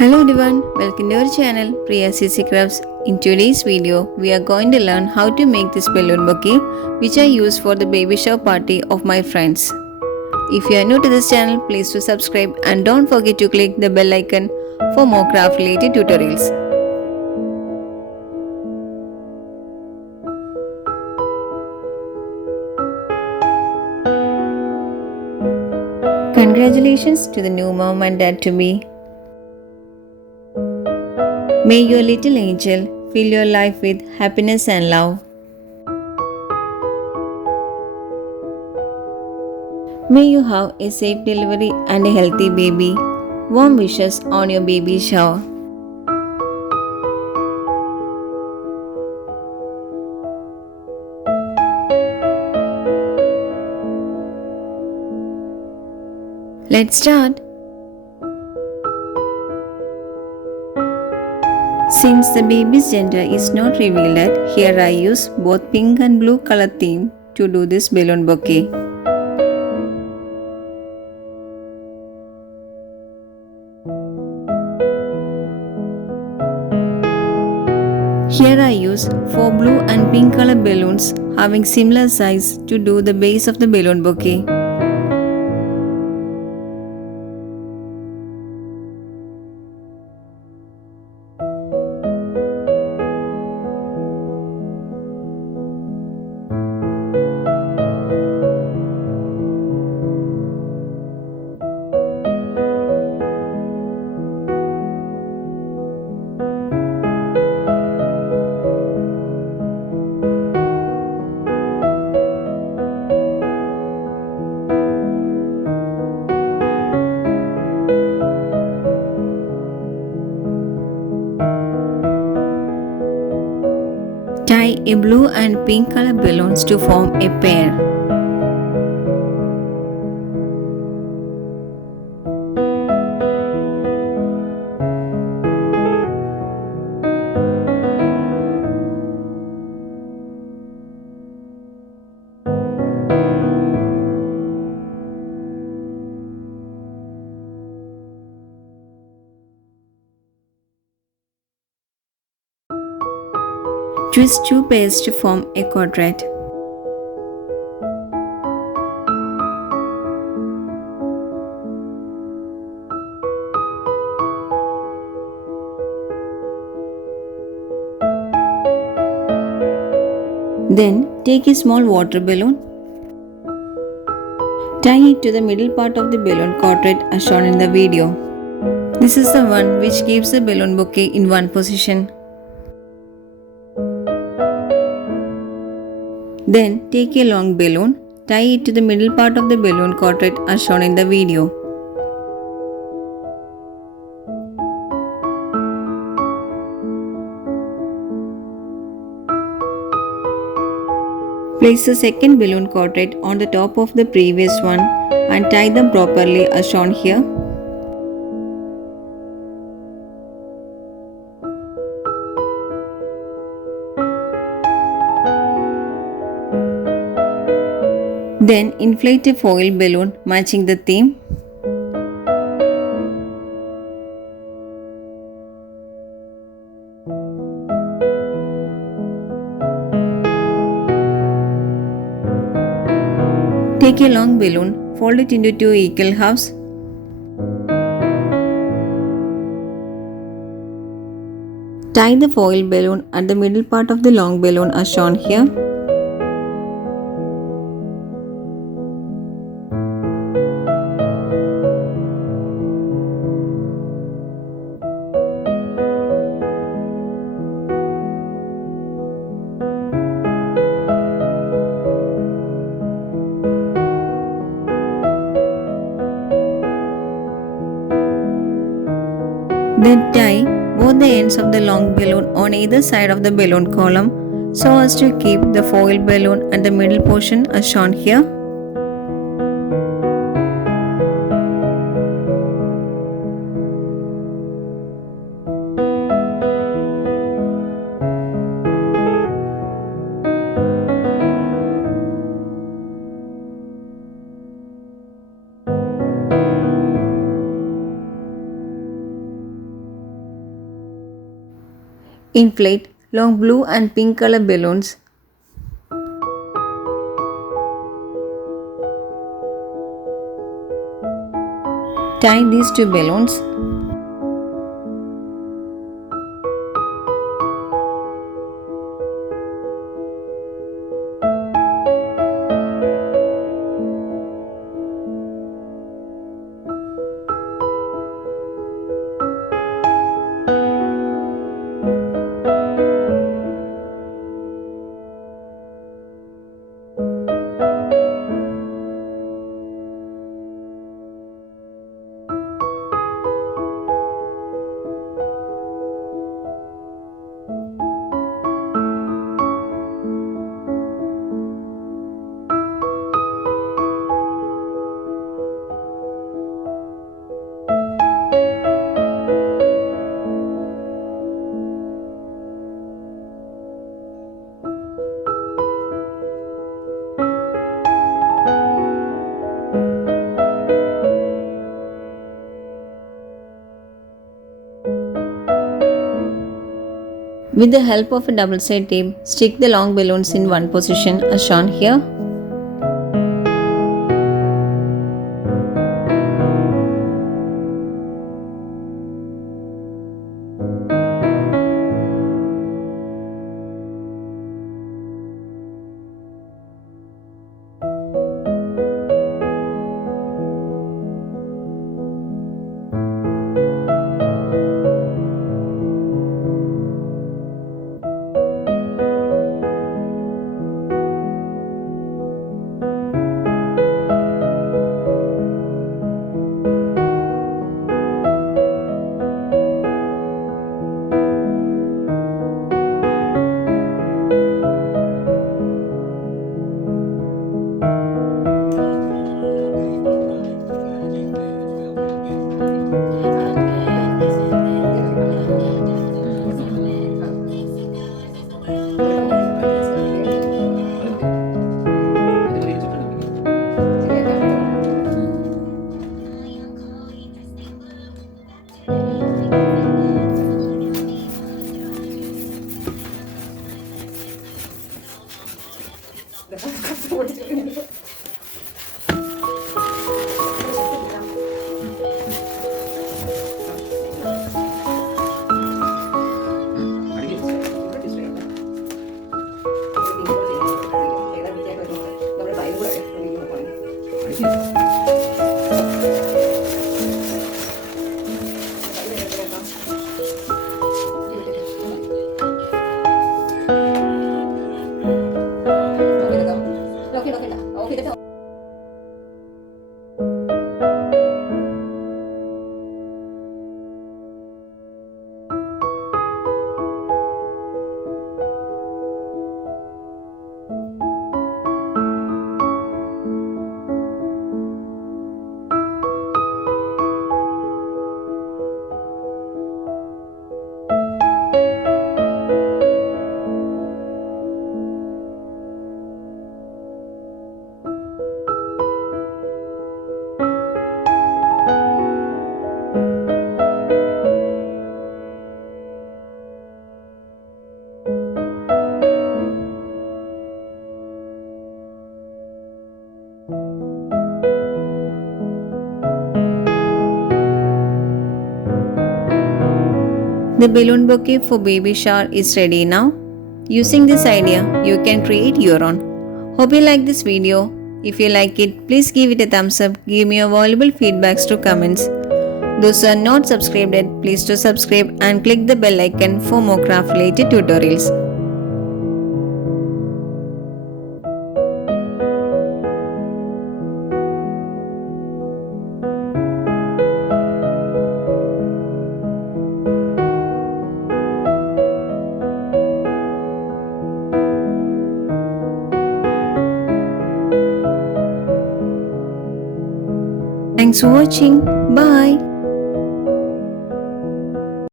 Hello everyone, welcome to our channel Priya CC Crafts. In today's video, we are going to learn how to make this balloon bouquet which I use for the baby shower party of my friends. If you are new to this channel, please do subscribe and don't forget to click the bell icon for more craft related tutorials. Congratulations to the new mom and dad to be. May your little angel fill your life with happiness and love. May you have a safe delivery and a healthy baby. Warm wishes on your baby shower. Let's start. Since the baby's gender is not revealed yet, here I use both pink and blue color theme to do this balloon bouquet. Here I use 4 blue and pink color balloons having similar size to do the base of the balloon bouquet. Tie a blue and pink color balloons to form a pair. Twist 2 pairs to form a quadrat. Then take a small water balloon. Tie it to the middle part of the balloon quadrat as shown in the video. This is the one which keeps the balloon bouquet in one position. Then take a long balloon, tie it to the middle part of the balloon quadrat as shown in the video. Place the second balloon quadrat on the top of the previous one and tie them properly as shown here. Then inflate a foil balloon matching the theme. Take a long balloon, fold it into 2 equal halves. Tie the foil balloon at the middle part of the long balloon as shown here. Then tie both the ends of the long balloon on either side of the balloon column so as to keep the foil balloon at the middle portion as shown here. Inflate long blue and pink color balloons. Tie these two balloons. With the help of a double-sided tape, stick the long balloons in one position as shown here. The balloon bouquet for baby shower is ready now. Using this idea, you can create your own. Hope you like this video. If you like it, please give it a thumbs up. Give me your valuable feedbacks to comments. Those who are not subscribed yet, please do subscribe and click the bell icon for more craft related tutorials. Thanks for watching. Bye.